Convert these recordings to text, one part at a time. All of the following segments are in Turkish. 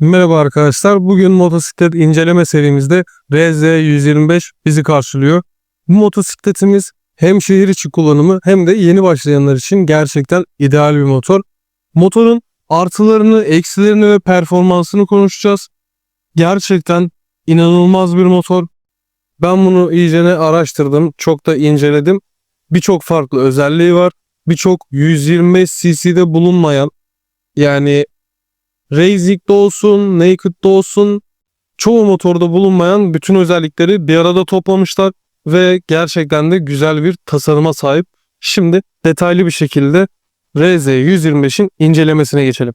Merhaba arkadaşlar. Bugün motosiklet inceleme serimizde RZ125 bizi karşılıyor. Bu motosikletimiz hem şehir içi kullanımı hem de yeni başlayanlar için gerçekten ideal bir motor. Motorun artılarını, eksilerini ve performansını konuşacağız. Gerçekten inanılmaz bir motor. Ben bunu iyicene araştırdım, çok da inceledim. Birçok farklı özelliği var. Birçok 125 cc'de bulunmayan yani Racing'de olsun, Naked'da olsun çoğu motorda bulunmayan bütün özellikleri bir arada toplamışlar ve gerçekten de güzel bir tasarıma sahip. Şimdi detaylı bir şekilde RZ125'in incelemesine geçelim.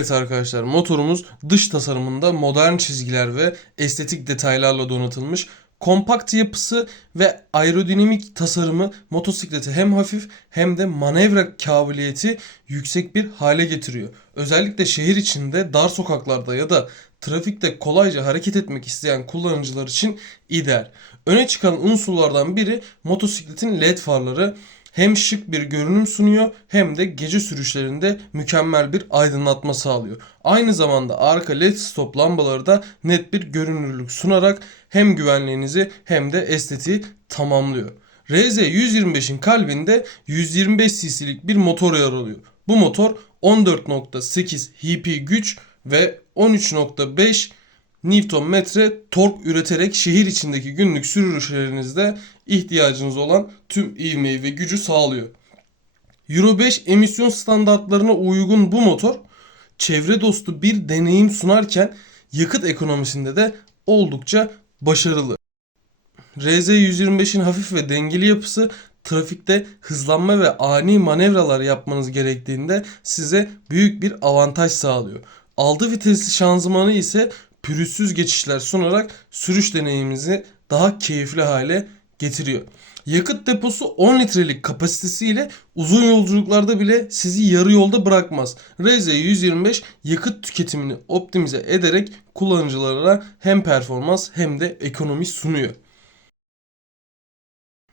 Evet arkadaşlar motorumuz dış tasarımında modern çizgiler ve estetik detaylarla donatılmış. Kompakt yapısı ve aerodinamik tasarımı motosikleti hem hafif hem de manevra kabiliyeti yüksek bir hale getiriyor. Özellikle şehir içinde dar sokaklarda ya da trafikte kolayca hareket etmek isteyen kullanıcılar için ideal. Öne çıkan unsurlardan biri motosikletin led farları hem şık bir görünüm sunuyor hem de gece sürüşlerinde mükemmel bir aydınlatma sağlıyor. Aynı zamanda arka led stop lambaları da net bir görünürlük sunarak hem güvenliğinizi hem de estetiği tamamlıyor. RZ125'in kalbinde 125 cc'lik bir motor yer alıyor. Bu motor 14.8 HP güç ve 13.5 Nm tork üreterek şehir içindeki günlük sürüşlerinizde ihtiyacınız olan tüm ivmeyi ve gücü sağlıyor. Euro 5 emisyon standartlarına uygun bu motor çevre dostu bir deneyim sunarken yakıt ekonomisinde de oldukça başarılı. RZ125'in hafif ve dengeli yapısı trafikte hızlanma ve ani manevralar yapmanız gerektiğinde size büyük bir avantaj sağlıyor. Aldı vitesli şanzımanı ise pürüzsüz geçişler sunarak sürüş deneyiminizi daha keyifli hale getiriyor. Yakıt deposu 10 litrelik kapasitesiyle uzun yolculuklarda bile sizi yarı yolda bırakmaz. RZ125 yakıt tüketimini optimize ederek kullanıcılara hem performans hem de ekonomi sunuyor.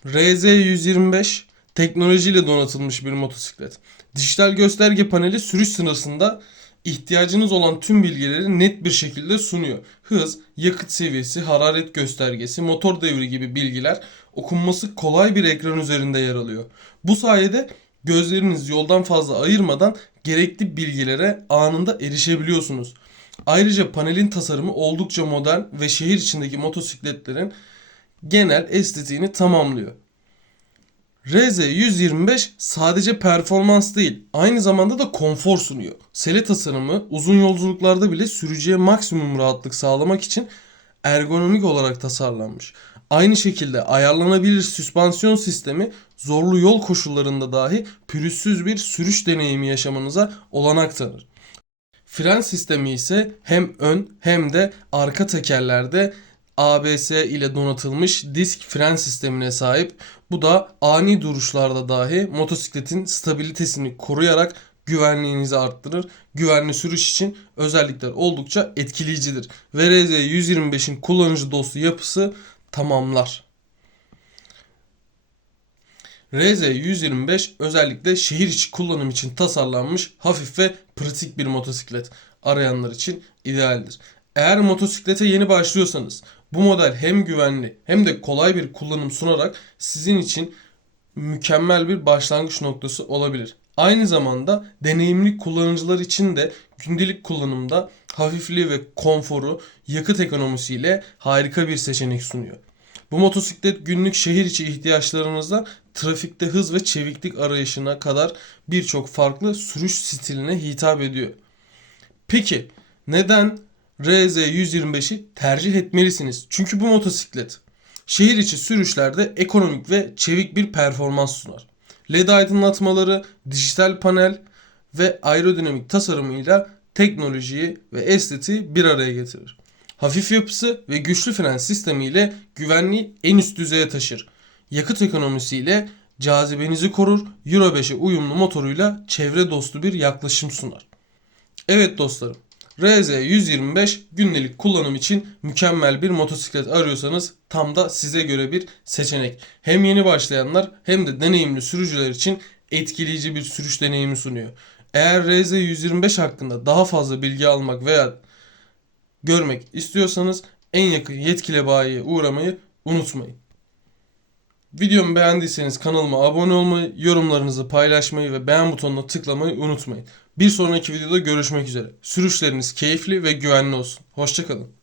RZ125 teknolojiyle donatılmış bir motosiklet. Dijital gösterge paneli sürüş sırasında ihtiyacınız olan tüm bilgileri net bir şekilde sunuyor. Hız, yakıt seviyesi, hararet göstergesi, motor devri gibi bilgiler okunması kolay bir ekran üzerinde yer alıyor. Bu sayede gözleriniz yoldan fazla ayırmadan gerekli bilgilere anında erişebiliyorsunuz. Ayrıca panelin tasarımı oldukça modern ve şehir içindeki motosikletlerin genel estetiğini tamamlıyor. RZ125 sadece performans değil, aynı zamanda da konfor sunuyor. Sele tasarımı uzun yolculuklarda bile sürücüye maksimum rahatlık sağlamak için ergonomik olarak tasarlanmış. Aynı şekilde ayarlanabilir süspansiyon sistemi zorlu yol koşullarında dahi pürüzsüz bir sürüş deneyimi yaşamanıza olanak tanır. Fren sistemi ise hem ön hem de arka tekerlerde ABS ile donatılmış disk fren sistemine sahip. Bu da ani duruşlarda dahi motosikletin stabilitesini koruyarak güvenliğinizi arttırır. Güvenli sürüş için özellikler oldukça etkileyicidir. Ve RZ125'in kullanıcı dostu yapısı tamamlar. RZ125 özellikle şehir içi kullanım için tasarlanmış hafif ve pratik bir motosiklet. Arayanlar için idealdir. Eğer motosiklete yeni başlıyorsanız bu model hem güvenli hem de kolay bir kullanım sunarak sizin için mükemmel bir başlangıç noktası olabilir. Aynı zamanda deneyimli kullanıcılar için de gündelik kullanımda hafifliği ve konforu yakıt ekonomisiyle harika bir seçenek sunuyor. Bu motosiklet günlük şehir içi ihtiyaçlarınızda trafikte hız ve çeviklik arayışına kadar birçok farklı sürüş stiline hitap ediyor. Peki neden RZ125'i tercih etmelisiniz? Çünkü bu motosiklet şehir içi sürüşlerde ekonomik ve çevik bir performans sunar. LED aydınlatmaları, dijital panel ve aerodinamik tasarımıyla teknolojiyi ve estetiği bir araya getirir. Hafif yapısı ve güçlü fren sistemiyle güvenliği en üst düzeye taşır. Yakıt ekonomisiyle cazibenizi korur, Euro 5'e uyumlu motoruyla çevre dostu bir yaklaşım sunar. Evet dostlarım, RZ125 gündelik kullanım için mükemmel bir motosiklet arıyorsanız tam da size göre bir seçenek. Hem yeni başlayanlar hem de deneyimli sürücüler için etkileyici bir sürüş deneyimi sunuyor. Eğer RZ125 hakkında daha fazla bilgi almak veya görmek istiyorsanız en yakın yetkili bayiye uğramayı unutmayın. Videomu beğendiyseniz kanalıma abone olmayı, yorumlarınızı paylaşmayı ve beğen butonuna tıklamayı unutmayın. Bir sonraki videoda görüşmek üzere. Sürüşleriniz keyifli ve güvenli olsun. Hoşçakalın.